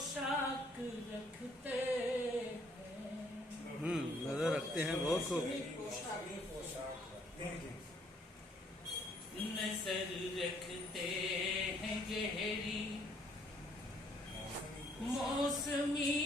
पोशाक रखते हैं। नजर रखते हैं बहुत खूब। नजर रखते हैं गहरी मौसमी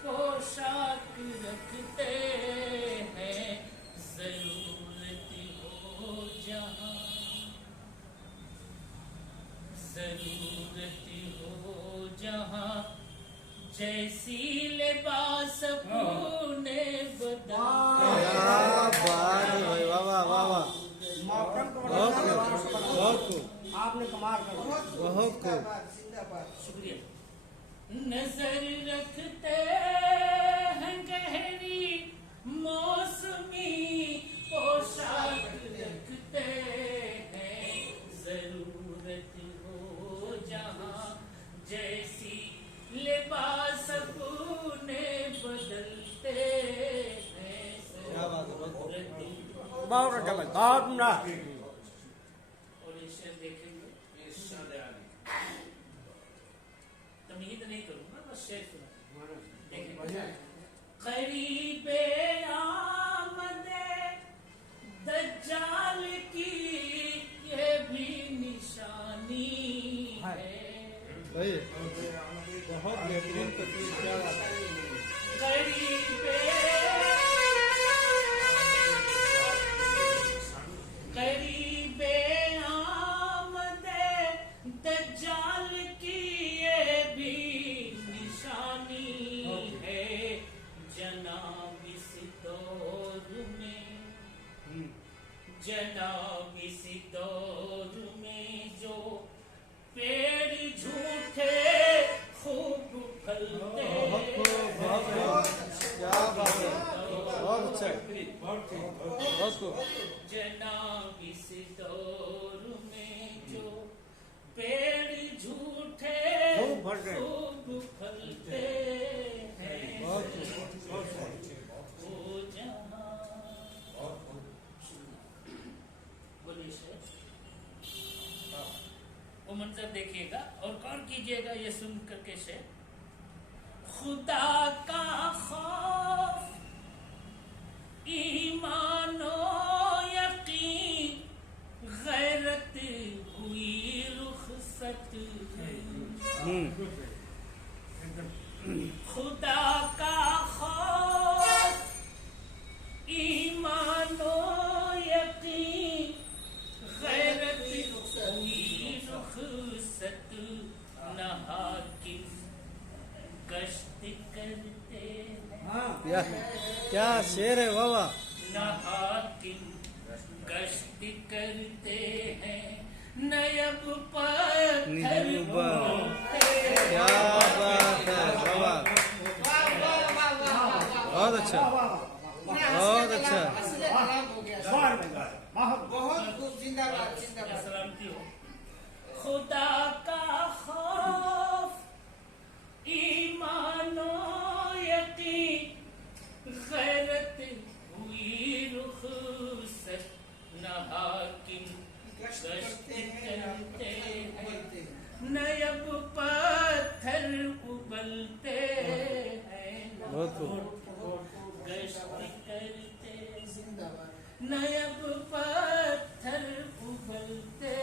पोशाक रखते हैं। जरूरत हो जहाँ जरूरत हो जहाँ जैसी लिबास अपने बदल। आपने कमाल कर बहुत खूब। शुक्रिया। नजर रखते हैं गहरी मौसमी पोशाक रखते हैं। जरूरत हो जहाँ जैसी लिबास अपने बदलते हैं। और ये शेर देखेंगे, तमहीद नहीं करूंगा, बस शेर सुना देखेंगे। करीबे आमदे दज्जाल की ये भी निशानी है। बहुत बेहतरीन तस्वीर, क्या बात है। करीबे आमदे दज्जाल की ये भी निशानी है। जनाब इस दौर में जो पेड़ झूठे खूब फलते। क्या बात है, बहुत अच्छा, बहुत खूब। जनाब इस दौर में जो पेड़ झूठे खूब फलते हैं। वो जहाँ बोलिए शेर, वो मंजर देखिएगा और गौर कीजिएगा ये सुन करके शेर। खुदा का खौफ ईमानो यकीन गैरत हुई रुखसत है। खुदा का खौफ ईमानो यकीन गैरत हुई रुखसत। न हाकिम गश्त करते हैं। क्या शेर है बाबा। न हाकिम गश्त करते हैं, न अब पत्थर बोलते हैं। क्या बात है बाबा, बहुत अच्छा, बहुत अच्छा। बहुत खूब, जिंदाबाद जिंदाबाद। सलामती हो। खुदा का खौफ ईमानो यकीन गैरत हुई रुखसत। न हाकिम गश्त करते हैं, न अब पत्थर उबलते हैं। गश्त करते न अब पत्थर उबलते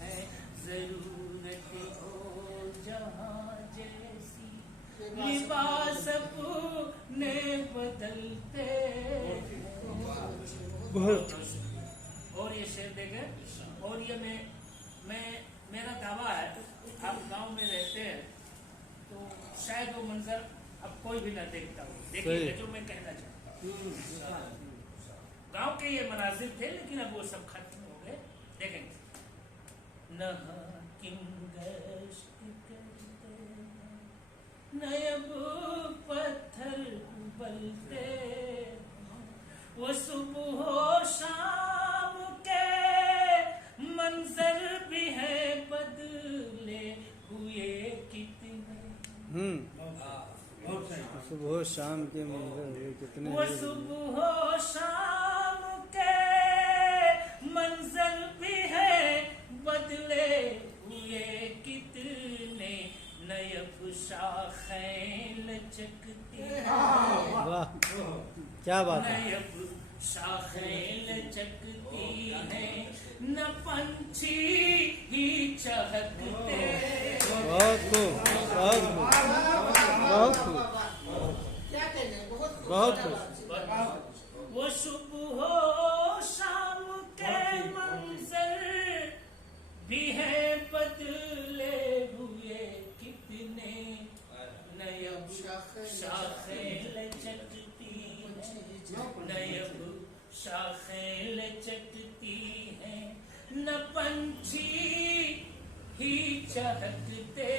हैं। जरूरत हो जहाँ जैसी लिबास अपने बदलते हैं। और ये शेर देखें, और ये मैं मेरा दावा है, आप गांव में रहते हैं तो शायद वो मंजर अब कोई भी ना देखता हो। देखिए जो मैं कहना चाहता हूँ, गांव के ये मनाजिर थे, लेकिन अब वो सब खत्म हो गए। देखेंगे। न हाकिम गश्त करते न अब पत्थर उबलते। वो सुबह शाम के मंजर भी है बदले हुए कितने। सुबह शाम के मंजर हुए कितने। वो सुबह शाम के मंजर भी है बदले हुए कितने। नयब शाखें लचकती वाह क्या बात है। नयब शाखें लचकती हैं न पंछी ही चहकते। बहुत खूब बहुत खूब बहुत खूब क्या कहने बहुत बहुत खूब। वो सुबह हो शाम के मंजर भी है बदले हुए कितने। नयब शाखें लचकती हैं नयब शाखें लचकती हैं न पंछी ही चहकते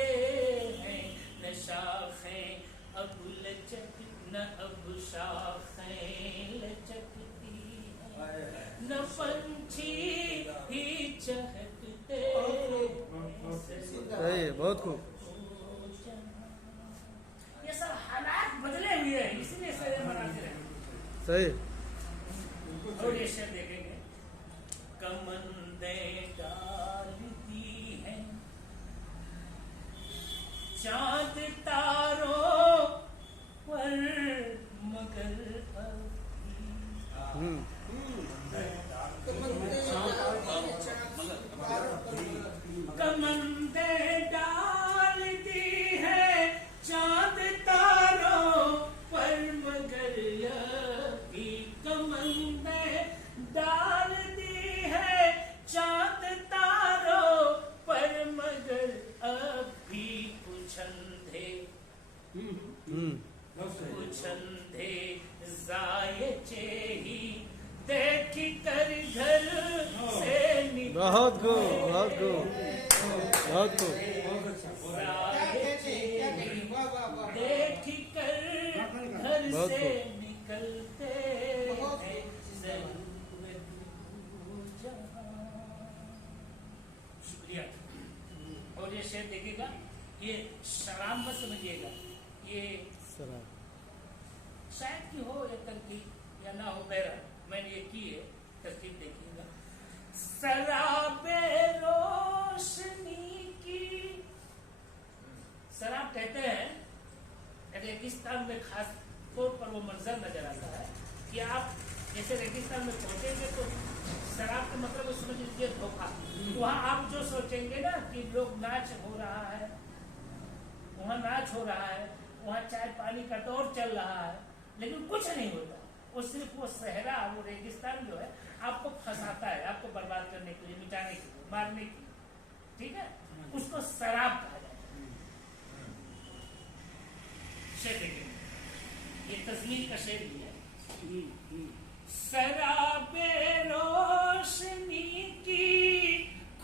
हैं। न शाखें अब लचक न अब शाखें लचकती हैं न पंछी ही चहकते हैं। सही बहुत खूब। ये सब हालात बदले हुए हैं इसलिए शेर मनाते रहे। सही और ये शेर देखेंगे। कमंदे डालती हैं चांद तारों पर मगर अभी कमंदे डालती है चांद तारों पर मगर अभी कमंदे डालती है चांद तारों पर मगर अभी कुछ अंधे जायचे ही देख कर घर से निकले। बहुत खूब बहुत खूब बहुत खूब। देख कर घर बहुत से खूब। निकलते हैं जरूर जहां। शुक्रिया। और ये शेर देखिएगा ये शराब मत समझिएगा ये शराब शायद की हो या तरकीब या ना हो बहरा मैंने ये की है तरकीब देखिएगा। शराबे रोशनी की शराब कहते हैं रेगिस्तान में खास तौर पर वो मंजर नजर आता है कि आप जैसे रेगिस्तान में पहुंचेंगे तो शराब का मतलब वो समझ लीजिए धोखा। वहाँ आप जो सोचेंगे ना कि लोग नाच हो रहा है वहाँ नाच हो रहा है वहाँ चाय पानी का दौर चल रहा है लेकिन कुछ नहीं होता। वो सिर्फ वो सहरा वो रेगिस्तान जो है आपको फंसाता है आपको बर्बाद करने के लिए मिटाने के लिए मारने के लिए। ठीक है उसको शराब कहा जाता है। शेर देखेंगे ये तस्वीर का शेर भी है। शराबे रोशनी की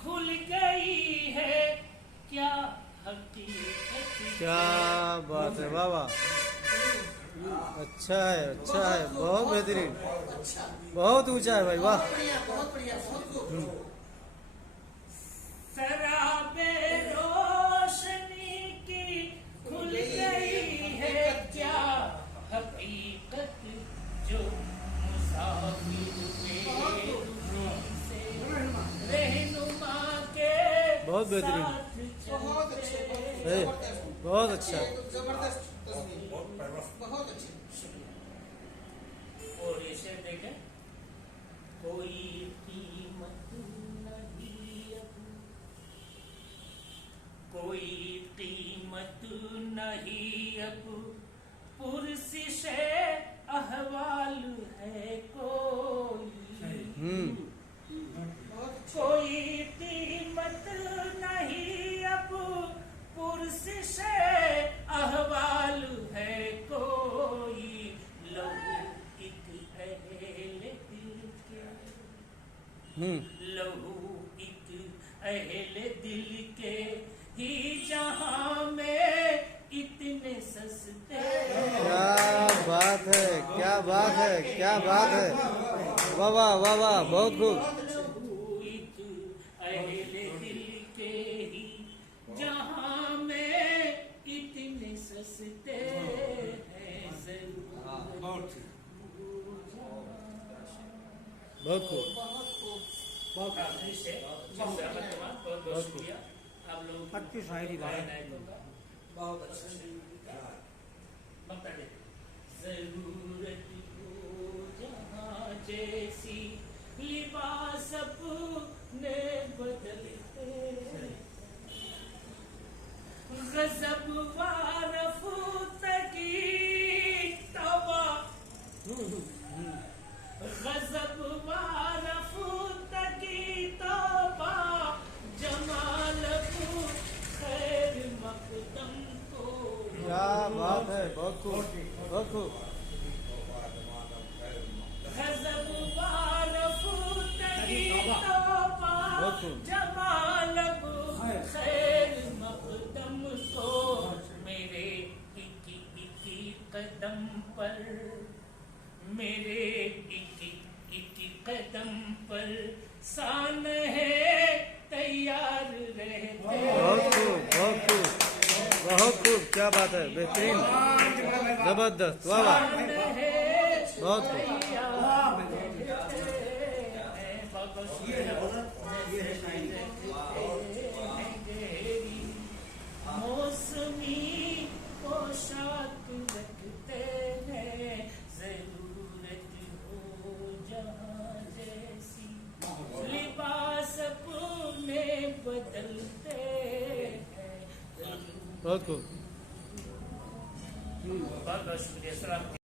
खुल गई है क्या हकीकत। क्या बात है वाह वाह। अच्छा है बहुत बेहतरीन बहुत ऊंचा है भाई वाह। बहुत बढ़िया शराबे रोशनी की खुल गई है क्या हकीकत जो मुसाफिर से रहनुमा के बहुत बेहतरीन बहुत अच्छे सही बहुत अच्छा जबरदस्त तस्वीर बहुत अच्छे। और ये शेर देखें कोई कीमत नहीं अब कोई कीमत नहीं अब पुरसिश अहवाल है कोई कोई कीमत नहीं अब पुरसिश अहवाल है कोई लहू एक अहले दिल के लहू एक अहले दिल के ही जहां में इतने सस्ते। क्या बात है क्या बात है क्या बात है वाह वाह वाह वाह बहुत खूब। लहू एक अहले दिल के ही जहां में इतने सस्ते हैं जरूर। बहुत खूब बहुत शुक्रिया आप लोगों अच्छी शायरी बात है। बहुत अच्छा बता दे जरूरत हो जहाँ जैसी लिबास अपने बदलते गजब वारफू तकी तवा गजब वारफू तकी तवा जमाल खैर मकदम को क्या बात है, बहुत खूब, बहुत खूब। गजब वारफू तकी तवा जमाल खैर मकदम को मेरे इकी कदम पर मेरे इकी कदम पर सान है तैयार रहते बहुत खूब, बहुत खूब, बहुत खूब, क्या बात है, बेहतरीन, जबरदस्त, वाह वाह, बहुत खूब। मौसमी पोशाक रखते हैं जरूरत हो जहाँ जैसी लिबास अपने बदलते हैं। बहुत खूब। बहुत बहुत शुक्रिया सर।